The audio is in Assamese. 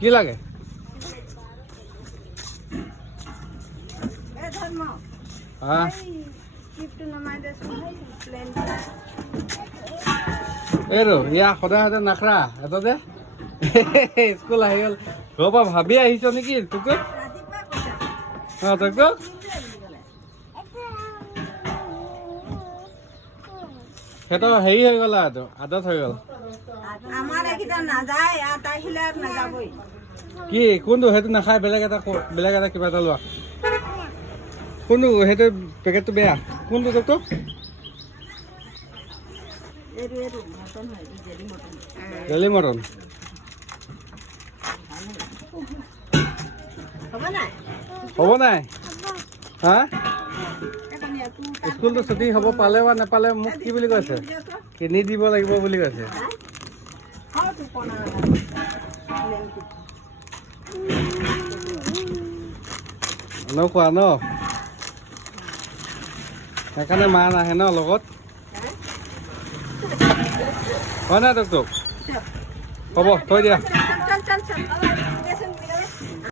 কি লাগে হা এই ৰ ইয়া সদায় সদায় নাখৰা এটা যে স্কুল আহি গ'ল ঘৰৰ পৰা ভাবি আহিছ নেকি তোক অঁ তোক সিহঁতৰ হেৰি হৈ গ'ল আৰু আদত হৈ গ'ল কি কোনটো সেইটো নাখায় বেলেগ এটা কিবা এটা লোৱা কোনটো সেইটো পেকেটটো বেয়া কোনটো তোক জেলি মটন হ'ব নাই হা স্কুলটো ছুটি হ'ব পালে বা নাপালে মোক কি বুলি কৈছে কিনি দিব লাগিব বুলি কৈছে নোখোৱা ন সেইকাৰণে মা নাহে ন লগত হয় নাই তোক হ'ব থৈ দিয়া